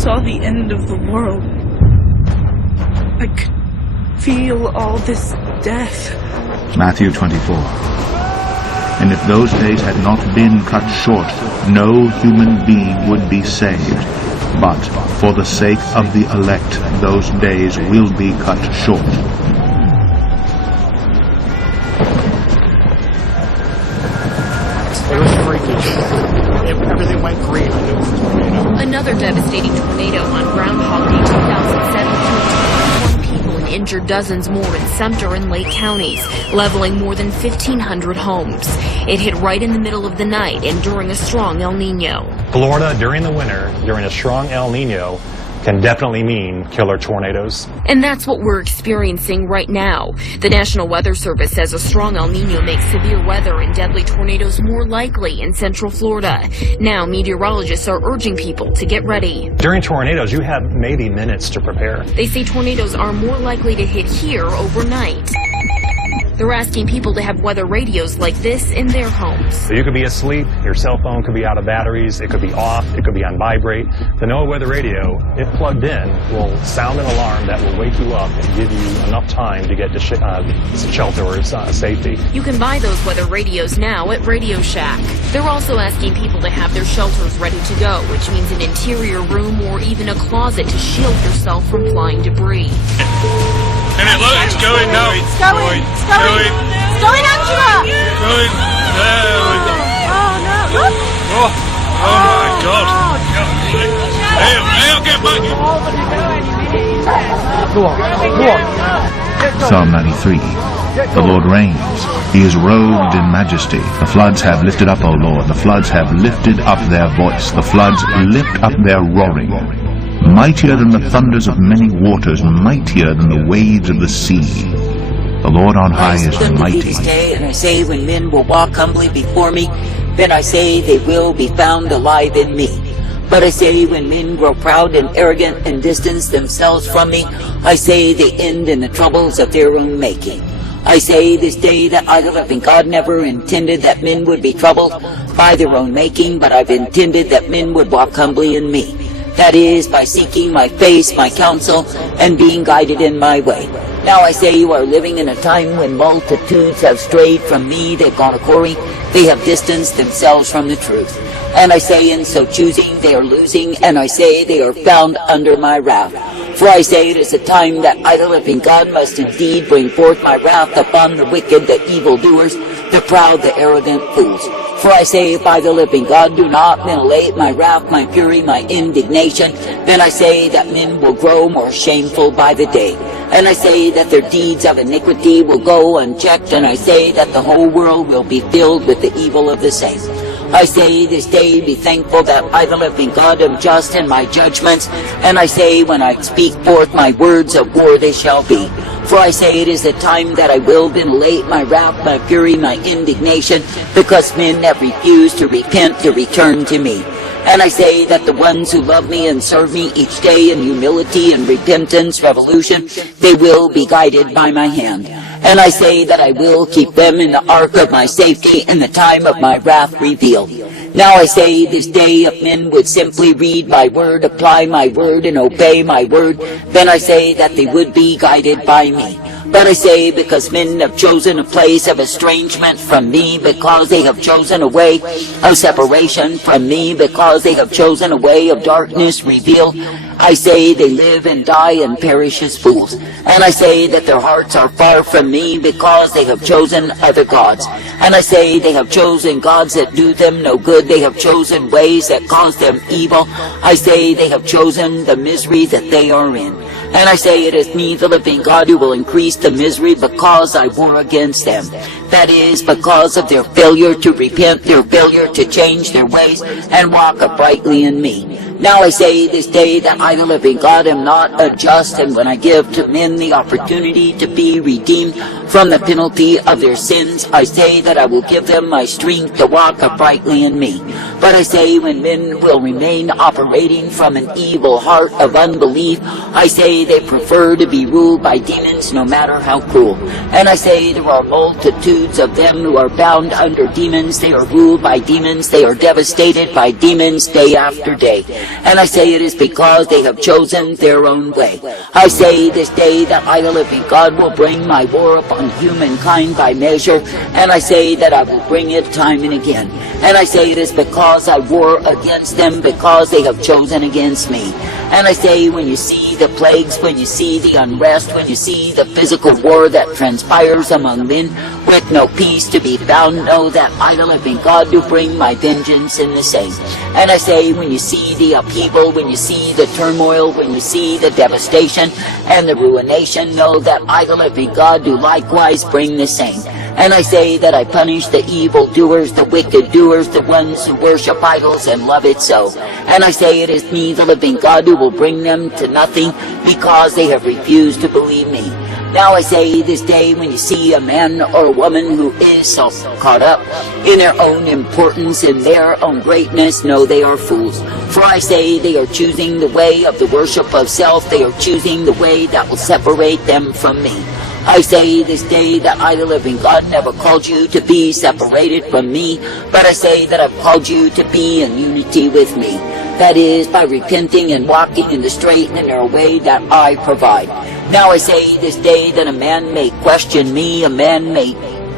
saw the end of the world. I could feel all this death. Matthew 24. And if those days had not been cut short, no human being would be saved. But for the sake of the elect, those days will be cut short. It was freaky. Everything went green. Another devastating tornado on Groundhog Day 2007 killed 21 people and injured dozens more in Sumter and Lake counties, leveling more than 1,500 homes. It hit right in the middle of the night and during a strong El Nino. Florida during the winter, during a strong El Nino, can definitely mean killer tornadoes. And that's what we're experiencing right now. The National Weather Service says a strong El Nino makes severe weather and deadly tornadoes more likely in central Florida. Now, meteorologists are urging people to get ready. During tornadoes, you have maybe minutes to prepare. They say tornadoes are more likely to hit here overnight. They're asking people to have weather radios like this in their homes. So you could be asleep, your cell phone could be out of batteries, it could be off, it could be on vibrate. The NOAA weather radio, if plugged in, will sound an alarm that will wake you up and give you enough time to get to shelter or safety. You can buy those weather radios now at Radio Shack. They're also asking people to have their shelters ready to go, which means an interior room or even a closet to shield yourself from flying debris. And it look, it's going now. It's going. It's going. It's going, Angela. Going. Oh, no. Look. Oh my God. Hey, get back. Go on. Psalm 93. The Lord reigns. He is robed in majesty. The floods have lifted up, O Lord. The floods have lifted up their voice. The floods lift up their roaring. Mightier than the thunders of many waters, mightier than the waves of the sea. The Lord on high is mighty. And I say, when men will walk humbly before me, then I say they will be found alive in me. But I say, when men grow proud and arrogant and distance themselves from me, I say they end in the troubles of their own making. I say this day that I, the living God, never intended that men would be troubled by their own making, but I've intended that men would walk humbly in me. That is, by seeking my face, my counsel, and being guided in my way. Now I say you are living in a time when multitudes have strayed from me, they've gone a-whoring, they have distanced themselves from the truth. And I say in so choosing they are losing, and I say they are found under my wrath. For I say it is a time that I, the living God, must indeed bring forth my wrath upon the wicked, the evildoers, the proud, the arrogant fools. For I say, by the living God, do not ventilate my wrath, my fury, my indignation. Then I say that men will grow more shameful by the day. And I say that their deeds of iniquity will go unchecked. And I say that the whole world will be filled with the evil of the same. I say this day be thankful that I, the living God, am just in my judgments. And I say when I speak forth my words of war they shall be. For I say it is the time that I will ventilate my wrath, my fury, my indignation, because men have refused to repent, to return to me. And I say that the ones who love me and serve me each day in humility and repentance, revolution, they will be guided by my hand. And I say that I will keep them in the ark of my safety in the time of my wrath revealed. Now I say this day if men would simply read my word, apply my word, and obey my word, then I say that they would be guided by me. But I say because men have chosen a place of estrangement from me, because they have chosen a way of separation from me, because they have chosen a way of darkness revealed, I say they live and die and perish as fools. And I say that their hearts are far from me, because they have chosen other gods. And I say they have chosen gods that do them no good. They have chosen ways that cause them evil. I say they have chosen the misery that they are in. And I say it is me, the living God, who will increase the misery because I war against them. That is, because of their failure to repent, their failure to change their ways and walk uprightly in me. Now I say this day that I, the living God, am not unjust, and when I give to men the opportunity to be redeemed from the penalty of their sins, I say that I will give them my strength to walk uprightly in me. But I say when men will remain operating from an evil heart of unbelief, I say they prefer to be ruled by demons no matter how cruel. And I say there are multitudes of them who are bound under demons. They are ruled by demons. They are devastated by demons day after day. And I say it is because they have chosen their own way. I say this day that I, the living God, will bring my war upon humankind by measure, and I say that I will bring it time and again. And I say it is because I war against them, because they have chosen against me. And I say, when you see the plagues, when you see the unrest, when you see the physical war that transpires among men, with no peace to be found, know that I, the living God, do bring my vengeance in the same. And I say, when you see the upheaval, when you see the turmoil, when you see the devastation and the ruination, know that I, the living God, do likewise bring the same. And I say that I punish the evildoers, the wicked doers, the ones who worship idols and love it so. And I say it is me, the living God, who will bring them to nothing because they have refused to believe me. Now I say this day, when you see a man or a woman who is so caught up in their own importance, in their own greatness, know they are fools. For I say they are choosing the way of the worship of self. They are choosing the way that will separate them from me. I say this day that I, the living God, never called you to be separated from me, but I say that I've called you to be in unity with me. That is, by repenting and walking in the straight and narrow way that I provide. Now I say this day that a man may question me, a man may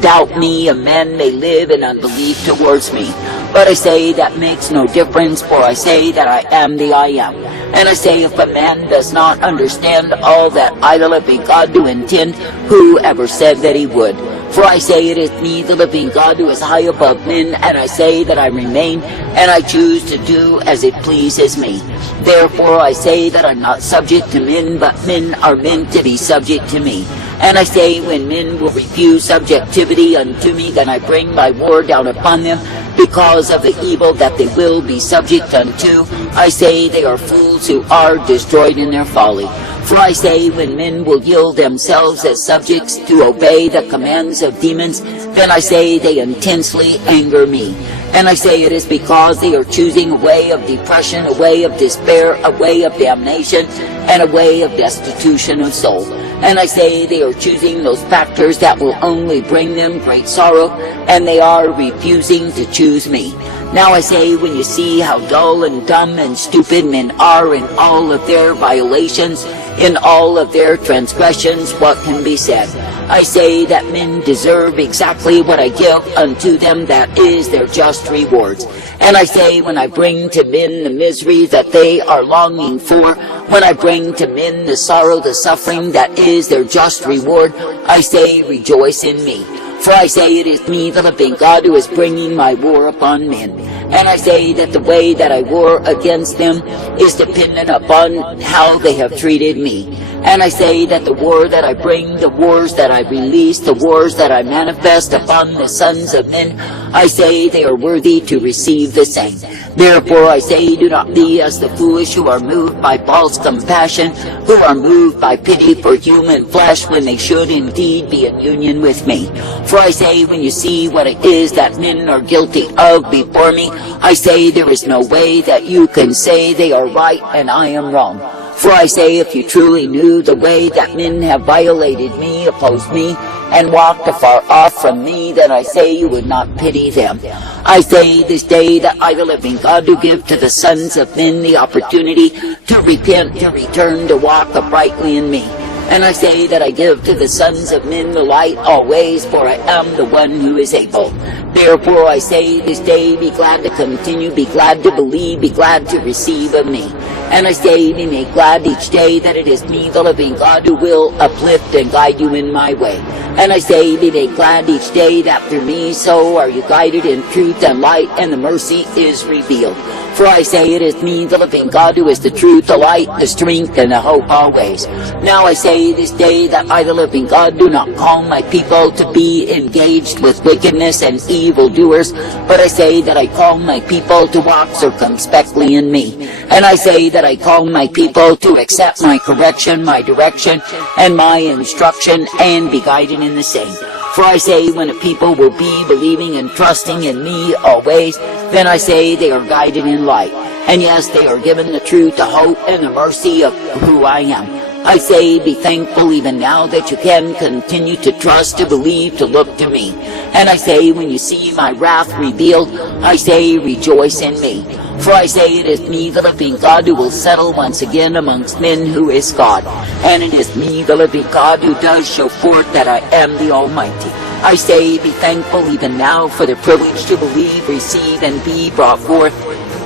doubt me, a man may live in unbelief towards me. But I say that makes no difference, for I say that I am the I am. And I say, if a man does not understand all that I, the living God, do intend, who ever said that he would? For I say it is me, the living God, who is high above men, and I say that I remain, and I choose to do as it pleases me. Therefore I say that I'm not subject to men, but men are meant to be subject to me. And I say, when men will refuse subjectivity unto me, then I bring my war down upon them, because of the evil that they will be subject unto. I say they are fools who are destroyed in their folly. For I say, when men will yield themselves as subjects to obey the commands of demons, then I say they intensely anger me. And I say it is because they are choosing a way of depression, a way of despair, a way of damnation, and a way of destitution of soul. And I say they are choosing those factors that will only bring them great sorrow, and they are refusing to choose me. Now I say, when you see how dull and dumb and stupid men are in all of their violations, in all of their transgressions, what can be said? I say that men deserve exactly what I give unto them, that is their just rewards. And I say, when I bring to men the misery that they are longing for, when I bring to men the sorrow, the suffering that is their just reward, I say, rejoice in me. For I say it is me, the living God, who is bringing my war upon men. And I say that the way that I war against them is dependent upon how they have treated me. And I say that the war that I bring, the wars that I release, the wars that I manifest upon the sons of men, I say they are worthy to receive the same. Therefore I say, do not be as the foolish who are moved by false compassion, who are moved by pity for human flesh, when they should indeed be in union with me. For I say, when you see what it is that men are guilty of before me, I say there is no way that you can say they are right and I am wrong. For I say, if you truly knew the way that men have violated me, opposed me, and walked afar off from me, then I say you would not pity them. I say this day that I, the living God, do give to the sons of men the opportunity to repent, to return, to walk uprightly in me. And I say that I give to the sons of men the light always, for I am the one who is able. Therefore I say this day, be glad to continue, be glad to believe, be glad to receive of me. And I say, be made glad each day that it is me, the living God, who will uplift and guide you in my way. And I say, be made glad each day that through me so are you guided in truth and light, and the mercy is revealed. For I say it is me, the living God, who is the truth, the light, the strength, and the hope always. Now I say this day that I, the living God, do not call my people to be engaged with wickedness and evildoers, but I say that I call my people to walk circumspectly in me. And I say that I call my people to accept my correction, my direction, and my instruction, and be guided in the same. For I say, when a people will be believing and trusting in me always, then I say they are guided in light. And yes, they are given the truth, the hope, and the mercy of who I am. I say, be thankful even now that you can continue to trust, to believe, to look to me. And I say, when you see my wrath revealed, I say, rejoice in me. For I say it is me, the living God, who will settle once again amongst men who is God. And it is me, the living God, who does show forth that I am the Almighty. I say, be thankful even now for the privilege to believe, receive, and be brought forth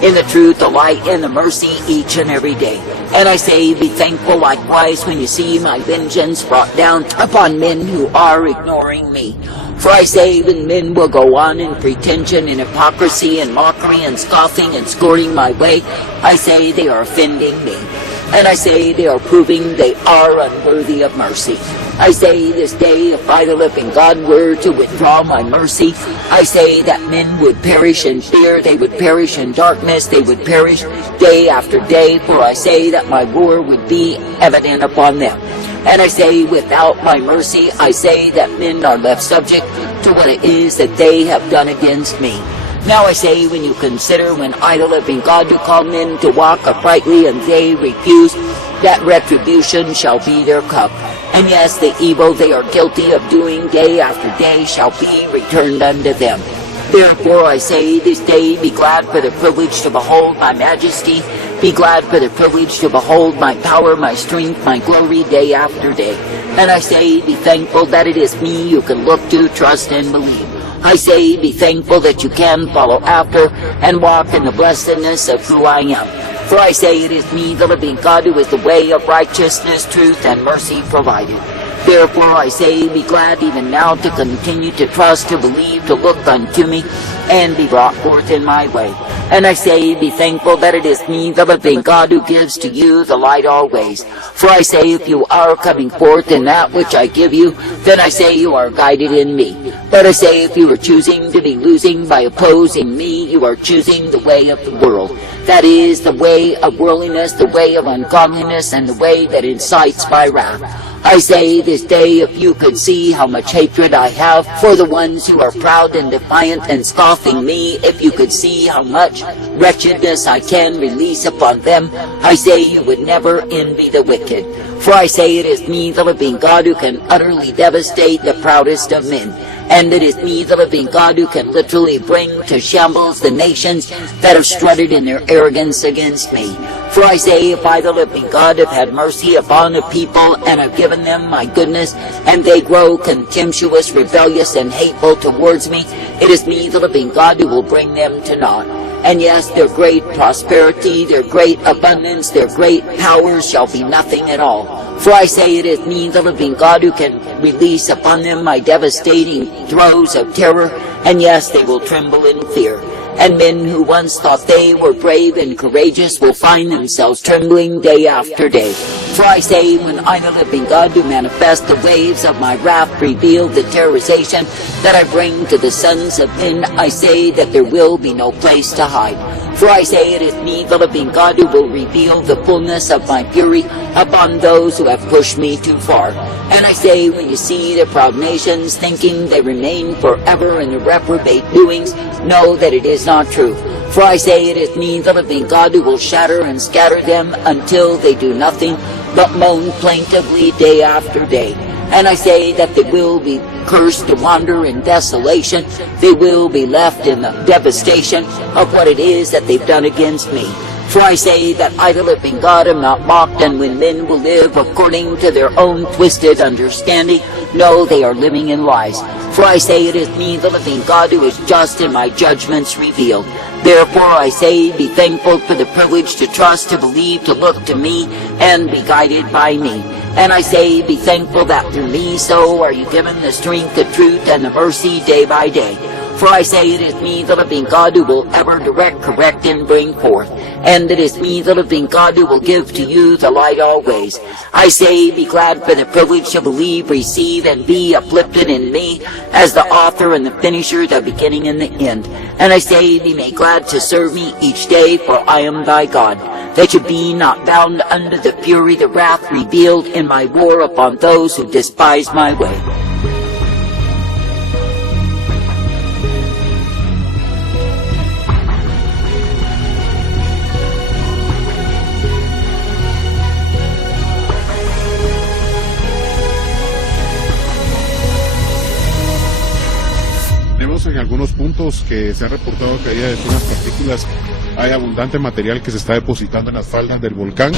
in the truth, the light, and the mercy each and every day. And I say, be thankful likewise when you see my vengeance brought down upon men who are ignoring me. For I say, when men will go on in pretension and hypocrisy and mockery and scoffing and scorning my way, I say they are offending me. And I say they are proving they are unworthy of mercy. I say this day, if I, the living God, were to withdraw my mercy, I say that men would perish in fear, they would perish in darkness, they would perish day after day, for I say that my war would be evident upon them. And I say, without my mercy, I say that men are left subject to what it is that they have done against me. Now I say, when you consider when I, the living God, do call men to walk uprightly, and they refuse, that retribution shall be their cup. And yes, the evil they are guilty of doing day after day shall be returned unto them. Therefore I say this day, be glad for the privilege to behold my majesty. Be glad for the privilege to behold my power, my strength, my glory day after day. And I say, be thankful that it is me you can look to, trust, and believe. I say, be thankful that you can follow after and walk in the blessedness of who I am. For I say it is me, the living God, who is the way of righteousness, truth, and mercy provided. Therefore I say, be glad even now to continue to trust, to believe, to look unto me, and be brought forth in my way. And I say, be thankful that it is me, the living God, who gives to you the light always. For I say, if you are coming forth in that which I give you, then I say you are guided in me. But I say, if you are choosing to be losing by opposing me, you are choosing the way of the world. That is, the way of worldliness, the way of ungodliness, and the way that incites my wrath. I say this day, if you could see how much hatred I have for the ones who are proud and defiant and scoffing me, if you could see how much wretchedness I can release upon them, I say you would never envy the wicked. For I say it is me, the living God, who can utterly devastate the proudest of men. And it is me, the living God, who can literally bring to shambles the nations that have strutted in their arrogance against me. For I say, if I, the living God, have had mercy upon a people and have given them my goodness, and they grow contemptuous, rebellious, and hateful towards me, it is me, the living God, who will bring them to naught. And yes, their great prosperity, their great abundance, their great powers shall be nothing at all. For I say it is me, the living God, who can release upon them my devastating throes of terror, and yes, they will tremble in fear. And men who once thought they were brave and courageous will find themselves trembling day after day. For I say, when I, the living God, do manifest the waves of my wrath, reveal the terrorization that I bring to the sons of men, I say that there will be no place to hide. For I say it is me, the living God, who will reveal the fullness of my fury upon those who have pushed me too far. And I say, when you see the proud nations thinking they remain forever in their reprobate doings, know that it is not true. For I say it is me, the living God, who will shatter and scatter them until they do nothing but moan plaintively day after day. And I say that they will be cursed to wander in desolation. They will be left in the devastation of what it is that they've done against me. For I say that I, the living God, am not mocked, and when men will live according to their own twisted understanding, know they are living in lies. For I say it is me, the living God, who is just in my judgments revealed. Therefore I say, be thankful for the privilege to trust, to believe, to look to me, and be guided by me. And I say, be thankful that through me so are you given the strength, the truth, and the mercy day by day. For I say it is me, the living God, who will ever direct, correct, and bring forth. And it is me, the living God, who will give to you the light always. I say, be glad for the privilege to believe, receive, and be uplifted in me as the author and the finisher, the beginning and the end. And I say, be made glad to serve me each day, for I am thy God, that you be not bound under the fury, the wrath revealed in my war upon those who despise my way. En algunos puntos que se ha reportado que había unas partículas Hay abundante material que se está depositando en las faldas del volcán.